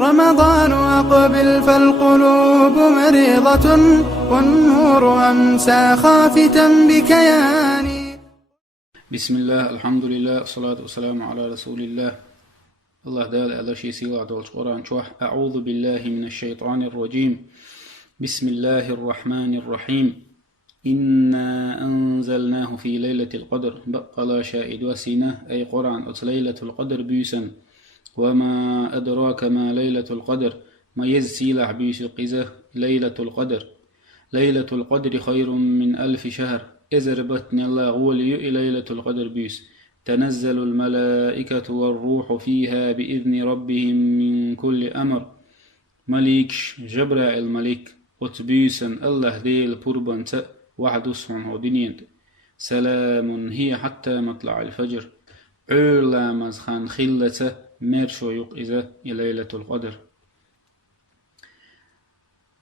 رمضان أقبل فالقلوب مريضة، والنور أمسى خافتا بكياني. بسم الله، الحمد لله، الصلاة والسلام على رسول الله. الله دال على شيء سيلا دول القرآن شوح. أعوذ بالله من الشيطان الرجيم. بسم الله الرحمن الرحيم. إنا أنزلناه في ليلة القدر. بقلا شائد وسينة أي قرآن ليلة القدر بيسا. وما أدراك ما ليلة القدر. ما يزسيلح بيس قزة ليلة القدر. ليلة القدر خير من 1000 شهر. إزربتني الله غولي ليلة القدر بيس. تنزل الملائكة والروح فيها بإذن ربهم من كل أمر. مليكش جبرائيل ملك وتبيسا الله ديل بربنت وحدسهم ودنيا. سلام هي حتى مطلع الفجر. علا مزخان خلته مرشو يقئزة ليلة القدر.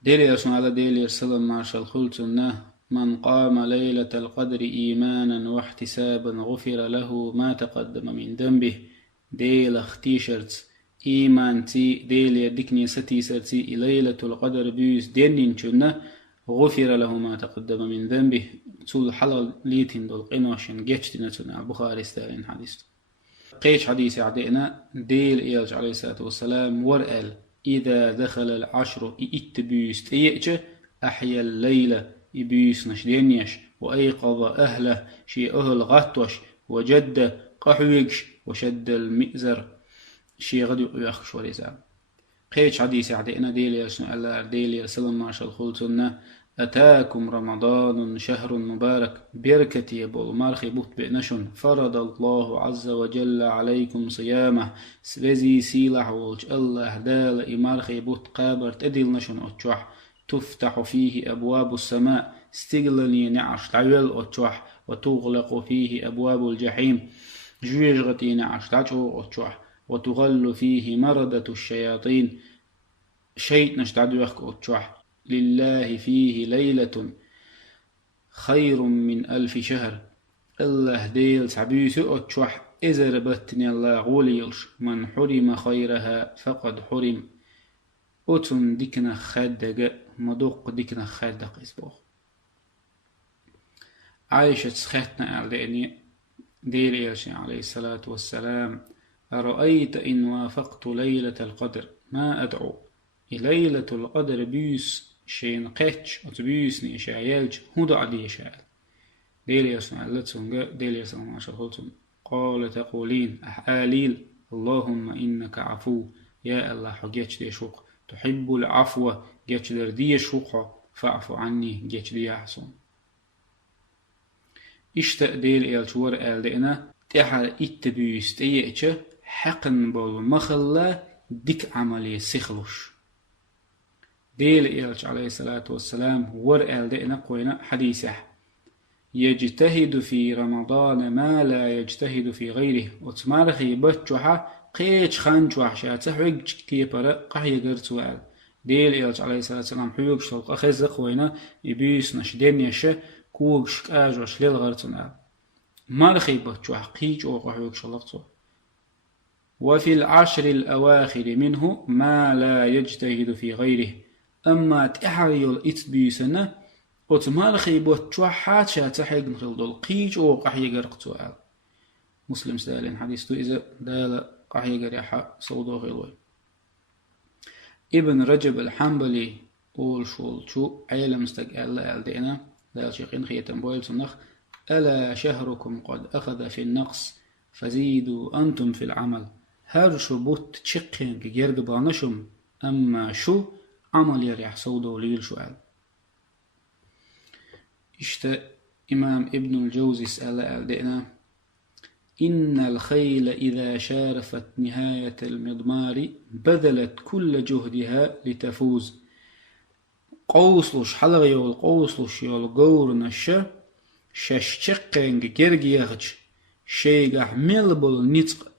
ديلي أسمع على ديلي سلام مارشال خلتنا. من قام ليلة القدر إيمانا واحتسابا غفر له ما تقدم من ذنبه. ديل اختيشرت إيمان تي ديل يدكني ستي ستي ليلة القدر بيس دينين شنا غفر له ما تقدم من ذنبه. تول حلال ليتين دول قنوشن جيشتنا تنا البخاري استالين حديث. قيش حديث عدئنا ديل إيالج عليه الصلاة والسلام ورقل إذا دخل العشر إتبيست إيئج أحيا الليلة إبيس نشدينيش وأيقظ أهله شي أهل غطوش وجد قحويش وشد المئزر شي غدو يخش ورزا. قيش حديث عدئنا ديل يسنع الله ديل يسلم ما شال خلطنا. أتاكم رمضان شهر مبارك بركتي بول مارخي بوت بئنشن. فرض الله عز وجل عليكم صيامه. سلزي سيلح والج الله دال إمارخي بوت قابر تدل نشن أتشوح. تفتح فيه أبواب السماء استقلني نعش تعويل أتشوح. وتغلق فيه أبواب الجحيم جويجغتي نعش تعجو أتشوح. وتغل فيه مردة الشياطين شيء نشتعدو يخك أتشوح. لله فيه ليلة خير من 1000 شهر. الله ديل سعبيس أتشوح إذا ربتني الله غوليلش. من حرم خيرها فقد حرم. أتن ديكنا خادق مدوق ديكنا خادق إسبوخ. عايشة سخيتنا أعلاني دير إيرشي عليه الصلاة والسلام. أرأيت إن وافقت ليلة القدر ما أدعو. ليلة القدر بيس شين قيتش أتبيسني شايلج هدو عدي شايل. دير إيرشي على تسونغ دير إيرشي ما شخلتم. قال تقولين أحاليل اللهم إنك عفو. يا الله حجيتش دي شوق. تحب العفو جيتش در دي شوق فاعفو عني جيتش دي أحسن. اشتاق ديل إيالشور آل دينا تحر اتبيس تيئتش حقن بول مخلا ديك عملي سيخلوش. ديل إيالش عليه الصلاة والسلام ور آل دينا قوينا حديثه. يجتهد في رمضان ما لا يجتهد في غيره. وتمارخي بچوحا قيش خانچوح شاتحوك كيبرا قحي قرتوال. ديل إيالش عليه الصلاة والسلام حيوك شلق أخيز قوينا يبيس نشدين يشه كوغش كاجوش للغرتنا مارخي بچوح قيش أو قحيوك شلقتو. وفي العشر الأواخر منه ما لا يجتهد في غيره. أما تحريل إتبيسنا وتمارخي بچوح حات شاتحيق نخلدو قيش أو قحي قرقتوال. مسلم سالين حديثتو إذا دال قحي قريحة صودو غلوي. ابن رجب الحنبلي قول شو عيلم استقال ألدينا دال شيقين خيتم بويل سنخ. ألا شهركم قد أخذ في النقص فزيدوا أنتم في العمل. هرشو بوت تشقين جيرق بانشم أما شو عمل يريح صودو ليل شوال. إمام ابن الجوزي سأل ألدينا. إن الخيل إذا شارفت نهاية المضمار بذلت كل جهدها لتفوز. قوصلش حلغي والقوصلش يولغور نشا ششقين جرجي يغج شيغح ملبل نتق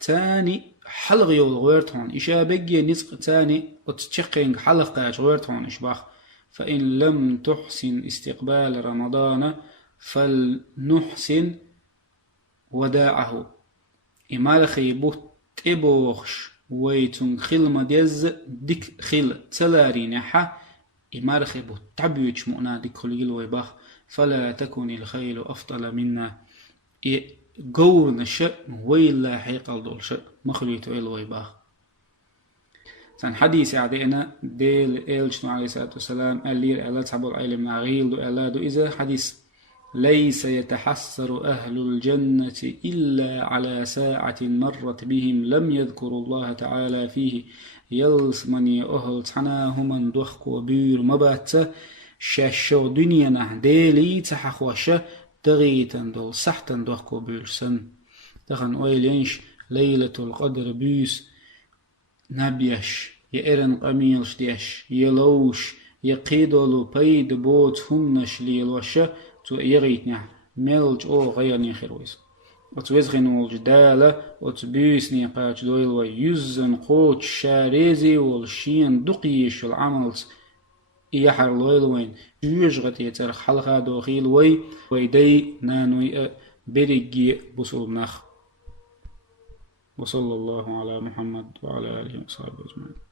تاني حلغي والغويرتون إشابجي نتق تاني وتشقين حلقة غويرتون إشباخ. فإن لم تحسن استقبال رمضان فلنحسن وداعه. إمالخي بوت تبوخش ويتون خل مديز ديك خل تلارينحا إمارخبو تعبيوش مؤنا ديك خلقل ويباخ فلا تكن الخيل أفضل منا قورنا شأ ويلا حيقل دول شأ مخليتو إل ويباخ سان حديث عدينا ديل إلشنو عليه الصلاة والسلام ألير ألا تحبو العلم نغيل دو ألا دو إذا حديث ليس يتحسر أهل الجنة إلا على ساعة مرت بهم لم يذكروا الله تعالى فيه يلسمني أهل تناهما دوخكو بير مبات شاشو دنيا نهديلي تحخوشة تغيتا دول سحتا دوخكو بير سن تخن ويلينش ليلة القدر بيس نبيش يأرن قميلش ديش يلوش يقيدولو بيد بوت همنش ليلوشة تو يغيتنا ملج او غيرني خيرويس وتوزغن الجدالة وتبيسني قاش دويل ويزن قوت شاريزي والشين دقيش العملس يحر لويل وين يجغت يترخ حلقة دوخيل ويدي نانوي بريجي بصول نخ وصلى الله على محمد وعلى آله وصحبه أجمعين.